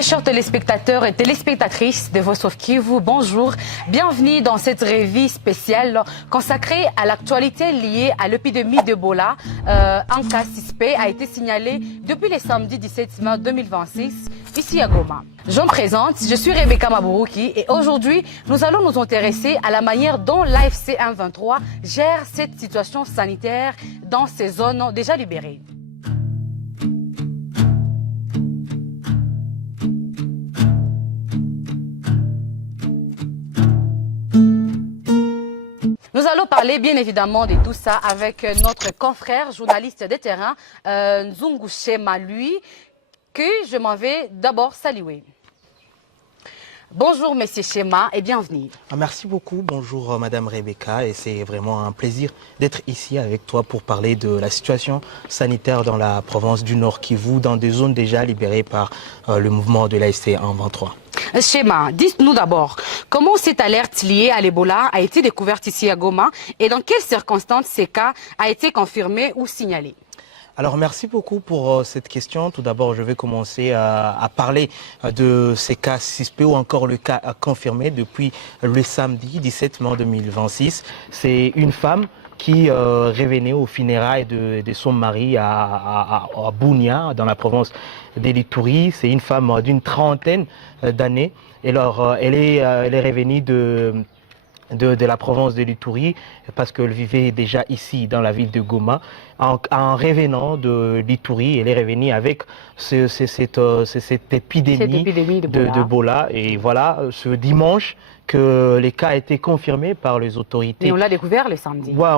Très chers téléspectateurs et téléspectatrices de Voice of Kivu, bonjour. Bienvenue dans cette revue spéciale consacrée à l'actualité liée à l'épidémie d'Ebola. Un cas suspect a été signalé depuis le samedi 17 mai 2026 ici à Goma. Je me présente, je suis Rebecca Mabourouki et aujourd'hui, nous allons nous intéresser à la manière dont l'AFC M23 gère cette situation sanitaire dans ces zones déjà libérées. Nous allons parler bien évidemment de tout ça avec notre confrère journaliste de terrain, Nzungu Shema, lui, que je m'en vais d'abord saluer. Bonjour Monsieur Shema et bienvenue. Merci beaucoup, bonjour Madame Rebecca, et c'est vraiment un plaisir d'être ici avec toi pour parler de la situation sanitaire dans la province du Nord Kivu, dans des zones déjà libérées par le mouvement de l'AFC M23. Shema, dites-nous d'abord, comment cette alerte liée à l'Ebola a été découverte ici à Goma et dans quelles circonstances ces cas a été confirmé ou signalé? Alors merci beaucoup pour cette question. Tout d'abord, je vais commencer à parler de ces cas suspects ou encore le cas confirmé depuis le samedi 17 mai 2026. C'est une femme qui revenait aux funérailles de son mari à Bunia, dans la province d'Elituri. C'est une femme d'une trentaine d'années. Et alors, elle est revenue de la province de l'Ituri parce qu'elle vivait déjà ici dans la ville de Goma. En revenant de l'Ituri, elle est revenue avec cette épidémie d'Ebola. Et voilà, ce dimanche, que les cas étaient confirmés par les autorités. Et on l'a découvert le samedi. Ouais,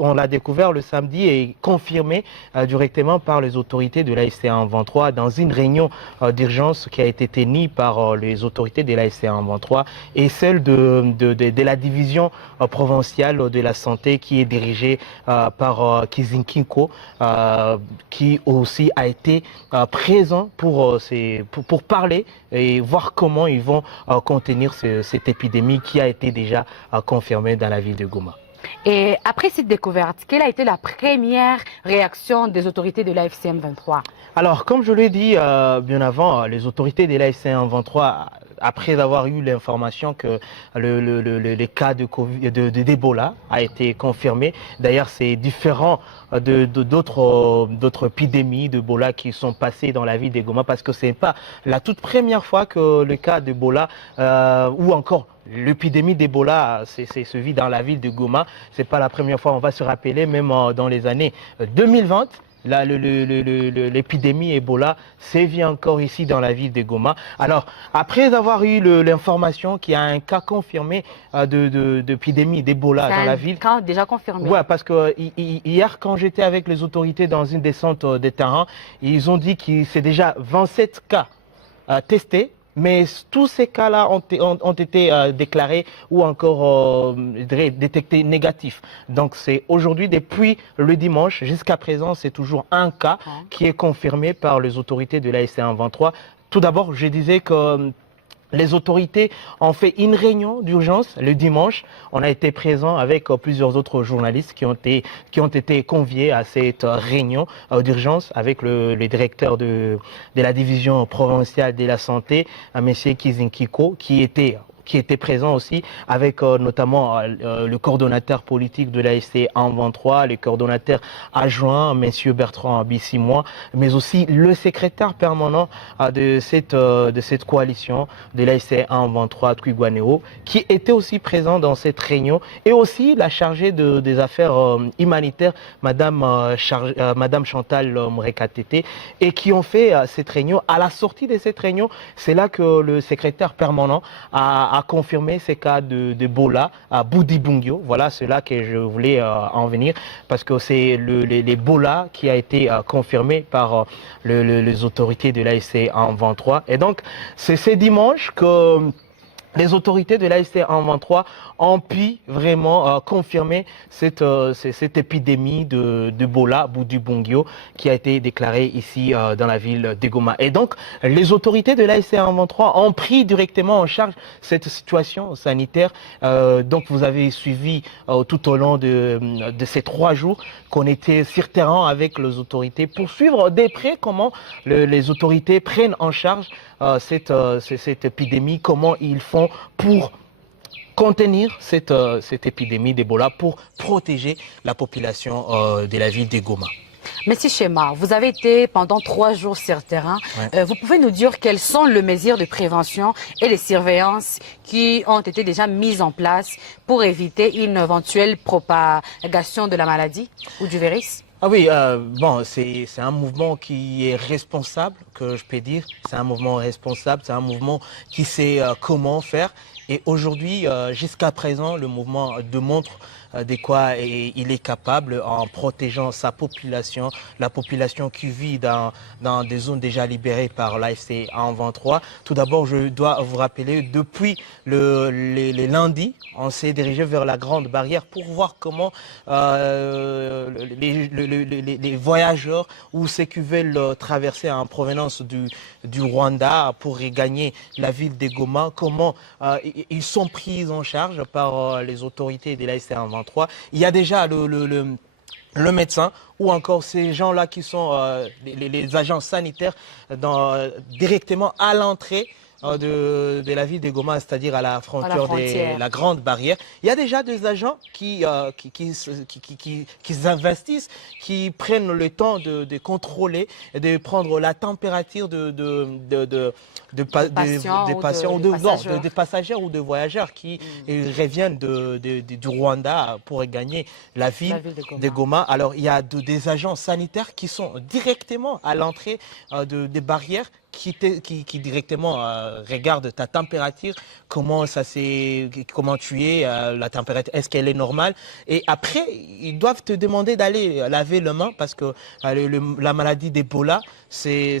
on l'a découvert le samedi et confirmé directement par les autorités de l'AFC M23 dans une réunion d'urgence qui a été tenue par les autorités de l'AFC M23 et celle de la division provinciale de la santé qui est dirigée par Kizinkinko, qui aussi a été présent pour parler et voir comment ils vont contenir cette épidémie qui a été déjà confirmée dans la ville de Goma. Et après cette découverte, quelle a été la première réaction des autorités de l'AFC M23? Alors, comme je l'ai dit bien avant, les autorités de l'AFC M23, après avoir eu l'information que le cas d'Ebola a été confirmé, d'ailleurs c'est différent d'autres épidémies d'Ebola qui sont passées dans la ville de Goma, parce que ce n'est pas la toute première fois que le cas d'Ebola ou encore l'épidémie d'Ebola se vit dans la ville de Goma. Ce n'est pas la première fois, on va se rappeler, même dans les années 2020, l'épidémie Ebola sévit encore ici dans la ville de Goma. Alors, après avoir eu l'information qu'il y a un cas confirmé d'épidémie d'Ebola dans la ville. Un cas déjà confirmé. Ouais, parce que hier, quand j'étais avec les autorités dans une descente des terrains, ils ont dit que c'est déjà 27 cas testés. Mais tous ces cas-là ont été déclarés ou encore détectés négatifs. Donc c'est aujourd'hui, depuis le dimanche jusqu'à présent, c'est toujours un cas qui est confirmé par les autorités de l'AFC M23. Tout d'abord, je disais que les autorités ont fait une réunion d'urgence le dimanche. On a été présent avec plusieurs autres journalistes qui ont été conviés à cette réunion d'urgence avec le directeur de la division provinciale de la santé, M. Kizinkiko, qui était présent aussi avec notamment le coordonnateur politique de l'AFC M23, le coordonnateur adjoint, M. Bertrand Bissimois, mais aussi le secrétaire permanent de cette coalition de l'AFC M23 Twigwaneo, qui était aussi présent dans cette réunion, et aussi la chargée des affaires humanitaires, Madame Chantal Mrekatete, et qui ont fait cette réunion. À la sortie de cette réunion, c'est là que le secrétaire permanent a confirmé ces cas d'Ebola à Boudi-Bungio. Voilà, c'est là que je voulais en venir, parce que c'est l'Ebola qui a été confirmé par les autorités de l'AFC M23. Et donc, c'est ce dimanche que les autorités de l'AFC M23 ont pu vraiment confirmer cette épidémie d'Ebola, Boudi-Bungio, qui a été déclarée ici dans la ville de Goma. Et donc, les autorités de l'AFC M23 ont pris directement en charge cette situation sanitaire. Donc, vous avez suivi tout au long de ces 3 jours qu'on était sur terrain avec les autorités pour suivre de près comment les autorités prennent en charge cette épidémie, comment ils font pour contenir cette épidémie d'Ebola, pour protéger la population de la ville de Goma. Monsieur Chema, vous avez été pendant 3 jours sur le terrain. Ouais. Vous pouvez nous dire quelles sont les mesures de prévention et les surveillances qui ont été déjà mises en place pour éviter une éventuelle propagation de la maladie ou du virus? Ah oui, bon, c'est un mouvement qui est responsable, que je peux dire. C'est un mouvement responsable, c'est un mouvement qui sait comment faire. Et aujourd'hui, jusqu'à présent, le mouvement démontre de quoi il est capable en protégeant sa population, la population qui vit dans des zones déjà libérées par l'AFC en 23. Tout d'abord, je dois vous rappeler, depuis les lundis, on s'est dirigé vers la Grande Barrière pour voir comment les voyageurs ou ceux qui veulent traverser en provenance du Rwanda pour y gagner la ville de Goma, comment ils sont pris en charge par les autorités de l'AFC en 23. Il y a déjà le médecin ou encore ces gens-là qui sont les agents sanitaires directement à l'entrée de la ville de Goma, c'est-à-dire à la frontière de la Grande Barrière. Il y a déjà des agents qui investissent, qui prennent le temps de contrôler, de prendre la température des passagers ou de voyageurs qui reviennent du Rwanda pour gagner la ville de Goma. Alors, il y a des agents sanitaires qui sont directement à l'entrée des barrières qui directement regarde ta température, comment tu es, la température, est-ce qu'elle est normale? Et après, ils doivent te demander d'aller laver les mains parce que la maladie d'Ebola, c'est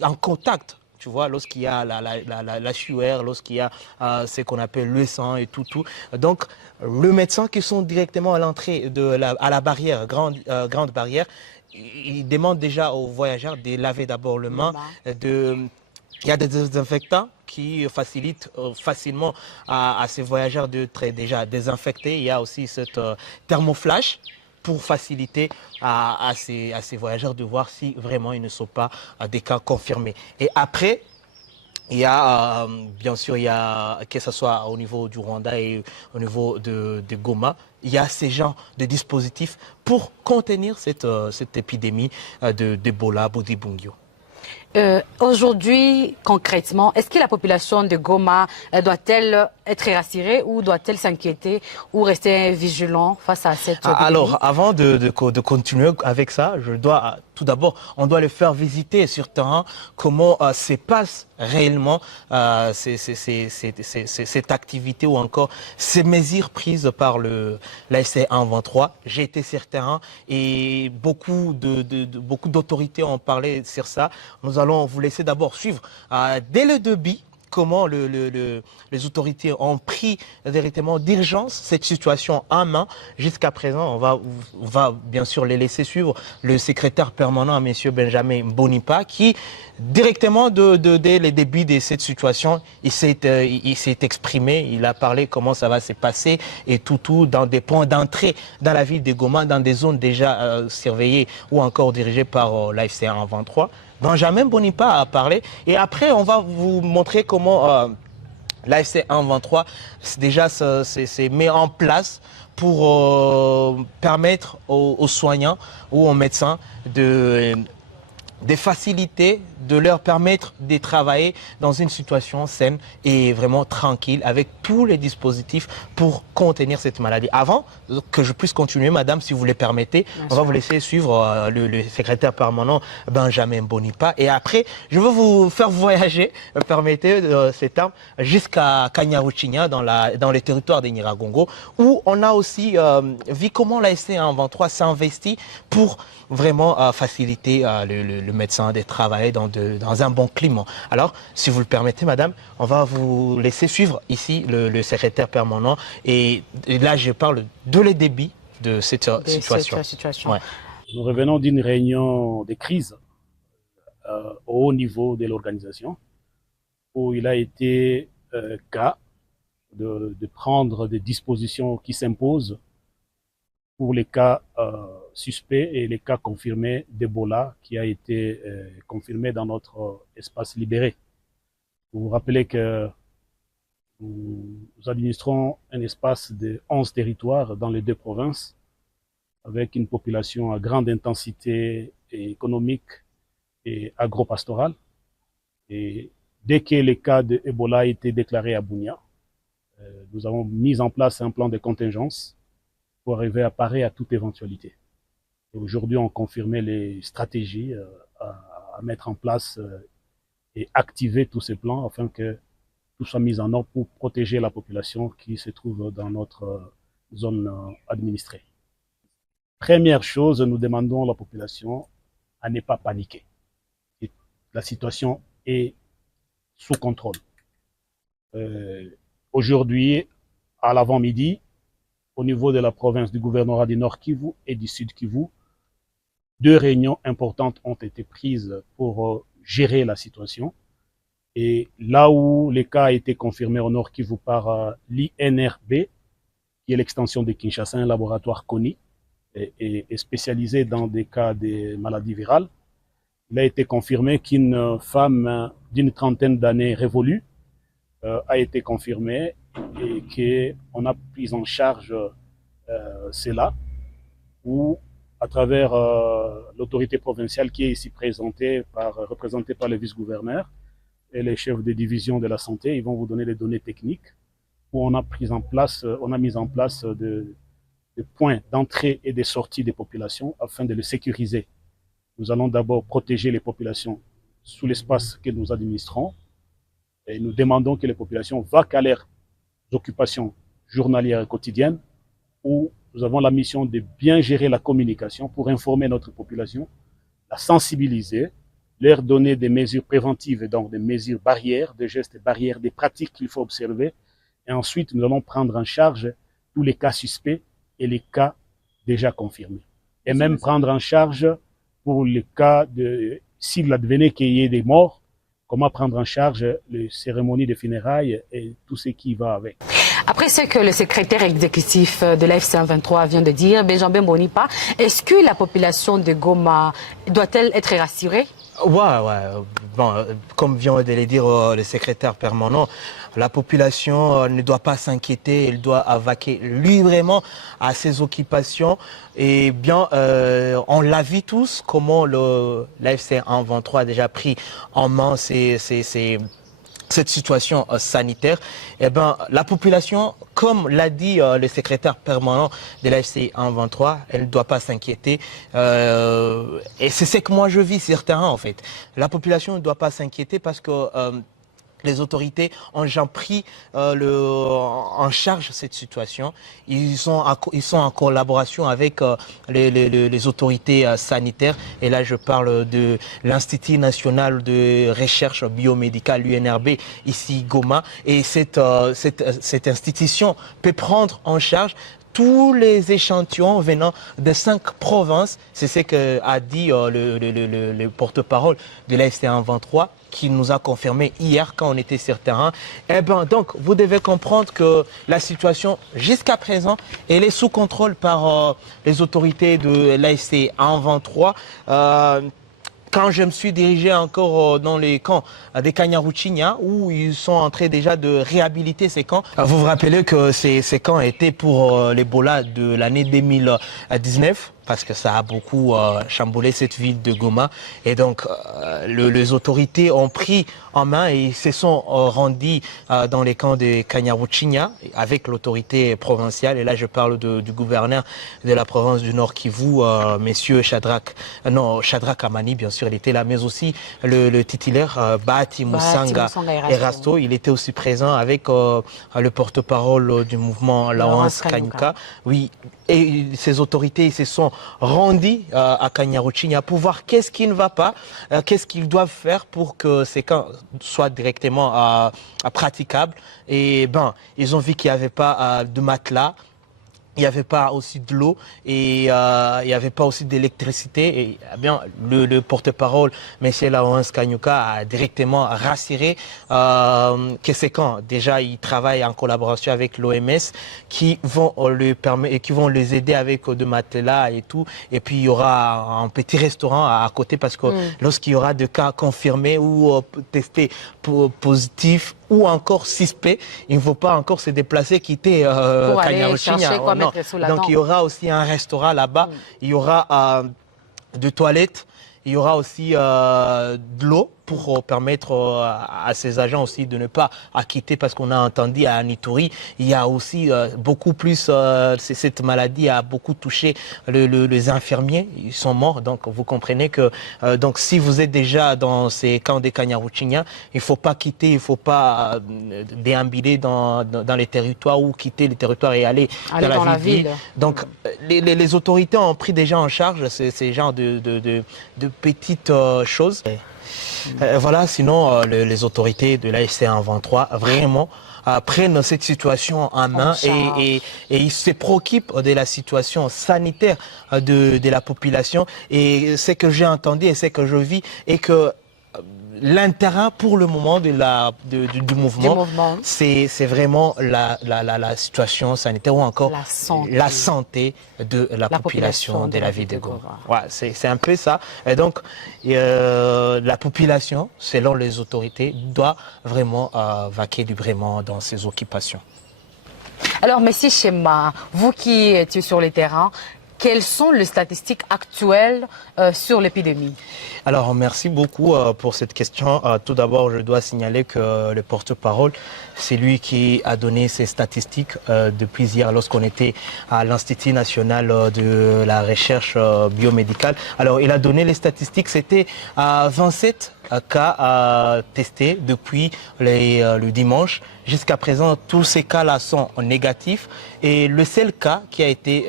en contact. Tu vois, lorsqu'il y a la sueur, lorsqu'il y a ce qu'on appelle le sang et tout. Donc, le médecin qui sont directement à l'entrée à la barrière, grande barrière, il demande déjà aux voyageurs de laver d'abord les mains. Il y a des désinfectants qui facilitent facilement à ces voyageurs d'être déjà désinfectés. Il y a aussi cette thermoflash pour faciliter à ces voyageurs de voir si vraiment ils ne sont pas des cas confirmés. Et après, il y a, bien sûr, que ce soit au niveau du Rwanda et au niveau de Goma, il y a ces genres de dispositifs pour contenir cette épidémie d'Ebola, Bundibugyo. Aujourd'hui, concrètement, est-ce que la population de Goma doit-elle être rassurée ou doit-elle s'inquiéter ou rester vigilant face à cette épidémie? Alors, avant de continuer avec ça, tout d'abord, on doit le faire visiter sur terrain comment se passe réellement cette activité ou encore ces mesures prises par l'AFC 123. J'ai été sur terrain et beaucoup d'autorités ont parlé sur ça. Nous allons vous laisser d'abord suivre dès le début comment les autorités ont pris directement d'urgence cette situation en main. Jusqu'à présent, on va bien sûr les laisser suivre le secrétaire permanent, M. Benjamin Bonipa, qui directement dès le début de cette situation, il s'est exprimé, il a parlé comment ça va se passer et tout dans des points d'entrée dans la ville de Goma, dans des zones déjà surveillées ou encore dirigées par l'AFC 123. Benjamin Bonipa a parlé et après on va vous montrer comment l'AFC 123 déjà s'est mis en place pour permettre aux soignants ou aux médecins de faciliter, de leur permettre de travailler dans une situation saine et vraiment tranquille avec tous les dispositifs pour contenir cette maladie. Avant que je puisse continuer, madame, si vous le permettez, on va vous laisser suivre le secrétaire permanent Benjamin Bonipa et après, je veux vous faire voyager, permettez ces termes, jusqu'à Kanyaruchinya dans le territoire de Nyiragongo où on a aussi vu comment la SC 123 s'investit pour vraiment faciliter le médecin de travailler dans un bon climat. Alors, si vous le permettez, madame, on va vous laisser suivre ici le secrétaire permanent. Et là, je parle de le début de cette situation. Ouais. Nous revenons d'une réunion de crise au haut niveau de l'organisation où il a été cas de prendre des dispositions qui s'imposent pour les cas suspects et les cas confirmés d'Ebola qui a été confirmé dans notre espace libéré. Vous vous rappelez que nous administrons un espace de 11 territoires dans les deux provinces, avec une population à grande intensité économique et agro-pastorale. Et dès que le cas de Ebola a été déclaré à Bunia, nous avons mis en place un plan de contingence pour arriver à parer à toute éventualité. Et aujourd'hui, on confirmait les stratégies à mettre en place et activer tous ces plans afin que tout soit mis en ordre pour protéger la population qui se trouve dans notre zone administrée. Première chose, nous demandons à la population à ne pas paniquer. Et la situation est sous contrôle. Aujourd'hui, à l'avant-midi, au niveau de la province du gouvernorat du Nord Kivu et du Sud Kivu, 2 réunions importantes ont été prises pour gérer la situation. Et là où les cas a été confirmés au Nord Kivu par l'INRB, qui est l'extension de Kinshasa, un laboratoire connu et spécialisé dans des cas de maladies virales, il a été confirmé qu'une femme d'une trentaine d'années révolue a été confirmée et qu'on a pris en charge cela, ou à travers l'autorité provinciale qui est ici représentée par le vice-gouverneur et les chefs de division de la santé, ils vont vous donner les données techniques où on a mis en place des points d'entrée et de sortie des populations afin de les sécuriser. Nous allons d'abord protéger les populations sous l'espace que nous administrons et nous demandons que les populations vaquent à leurs occupations journalières et quotidiennes où nous avons la mission de bien gérer la communication pour informer notre population, la sensibiliser, leur donner des mesures préventives et donc des mesures barrières, des gestes barrières, des pratiques qu'il faut observer. Et ensuite, nous allons prendre en charge tous les cas suspects et les cas déjà confirmés. Et même prendre en charge pour les cas s'il advenait qu'il y ait des morts, comment prendre en charge les cérémonies de funérailles et tout ce qui va avec. Après ce que le secrétaire exécutif de l'AFC 23 vient de dire, Benjamin Bonipa, est-ce que la population de Goma doit-elle être rassurée? Ouais. Bon, comme vient de le dire le secrétaire permanent, la population ne doit pas s'inquiéter, elle doit vaquer librement à ses occupations. Et bien, on l'a vu tous, comment l'AFC 23 a déjà pris en main cette situation sanitaire. Eh ben, la population, comme l'a dit le secrétaire permanent de l'AFC 23, elle ne doit pas s'inquiéter. Et c'est ce que moi je vis sur le terrain en fait. La population ne doit pas s'inquiéter parce que les autorités ont déjà pris en charge cette situation. Ils sont en collaboration avec les autorités sanitaires. Et là, je parle de l'Institut national de recherche biomédicale, l'UNRB, ici Goma. Et cette institution peut prendre en charge tous les échantillons venant de 5 provinces. C'est ce qu'a dit le porte-parole de l'AFC 23 qui nous a confirmé hier quand on était sur le terrain. Eh ben, donc, vous devez comprendre que la situation, jusqu'à présent, elle est sous contrôle par les autorités de l'AFC 23. Quand je me suis dirigé encore dans les camps des Kanyaruchinya, où ils sont en train déjà de réhabiliter ces camps. Vous vous rappelez que ces camps étaient pour l'Ebola de l'année 2019, parce que ça a beaucoup chamboulé cette ville de Goma. Et donc, les autorités ont pris en main et se sont rendus dans les camps de Kanyaruchinya avec l'autorité provinciale. Et là, je parle du gouverneur de la province du Nord Kivu, monsieur Shadrach Amani, bien sûr, il était là, mais aussi le titulaire Bahati Musanga Erasto. Il était aussi présent avec le porte-parole du mouvement Lawrence Kanyuka. Oui, et ces autorités se sont rendues à Kanyaruchinya pour voir qu'est-ce qui ne va pas, qu'est-ce qu'ils doivent faire pour que ces camps soient directement praticables. Et ben, ils ont vu qu'il n'y avait pas de matelas. il n'y avait pas aussi de l'eau et il n'y avait pas aussi d'électricité. Et eh bien, le porte-parole, M. Laurence Kanyuka, a directement rassuré que c'est quand déjà il travaille en collaboration avec l'OMS qui vont qui vont les aider avec de matelas et tout. Et puis il y aura un petit restaurant à côté parce que lorsqu'il y aura des cas confirmés ou testés positifs ou encore suspects, il ne faut pas encore se déplacer, quitter pour aller chercher quoi mettre sous la dent. Donc il y aura aussi un restaurant là-bas, il y aura des toilettes, il y aura aussi de l'eau pour permettre à ces agents aussi de ne pas quitter, parce qu'on a entendu à Ituri, il y a aussi beaucoup plus, cette maladie a beaucoup touché les infirmiers, ils sont morts, donc vous comprenez que donc si vous êtes déjà dans ces camps de Kanyaruchinya, il ne faut pas quitter, il ne faut pas déambuler dans les territoires ou quitter les territoires et aller dans la ville. Donc les autorités ont pris déjà en charge ces genres de petites choses. Voilà, sinon les autorités de l'AFC 123 vraiment prennent cette situation en main et ils se préoccupent de la situation sanitaire de la population. Et ce que j'ai entendu et ce que je vis est que l'intérêt pour le moment du mouvement, c'est vraiment la situation sanitaire ou encore la santé de la population de la ville de Goma. Ouais, c'est un peu ça. Et donc, la population, selon les autorités, doit vraiment vaquer librement dans ses occupations. Alors, Messie Chema, vous qui êtes sur le terrain, quelles sont les statistiques actuelles sur l'épidémie? Alors, merci beaucoup pour cette question. Tout d'abord, je dois signaler que le porte-parole, c'est lui qui a donné ces statistiques depuis hier lorsqu'on était à l'Institut national de la recherche biomédicale. Alors, il a donné les statistiques, c'était 27 cas testés depuis le dimanche. Jusqu'à présent, tous ces cas-là sont négatifs et le seul cas qui a été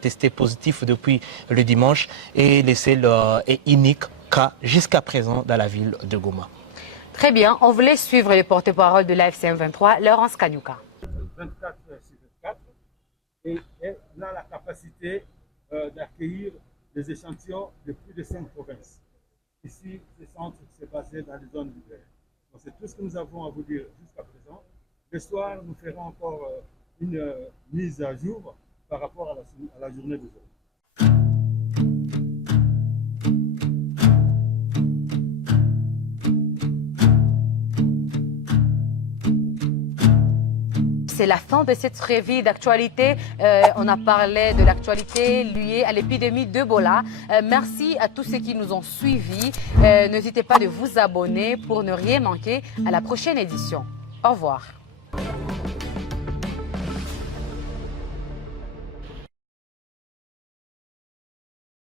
testé positif depuis le dimanche est le seul et unique cas jusqu'à présent dans la ville de Goma. Très bien, on voulait suivre le porte-parole de l'AFC 23, Laurence Kanyuka. 24 sur 24 et elle a la capacité d'accueillir des échantillons de plus de 5 provinces. Ici, ce centre s'est basé dans les zones libérées. Donc c'est tout ce que nous avons à vous dire jusqu'à présent. Le soir, nous ferons encore une mise à jour par rapport à la journée d'aujourd'hui. C'est la fin de cette revue d'actualité. On a parlé de l'actualité liée à l'épidémie d'Ebola. Merci à tous ceux qui nous ont suivis. N'hésitez pas de vous abonner pour ne rien manquer à la prochaine édition. Au revoir.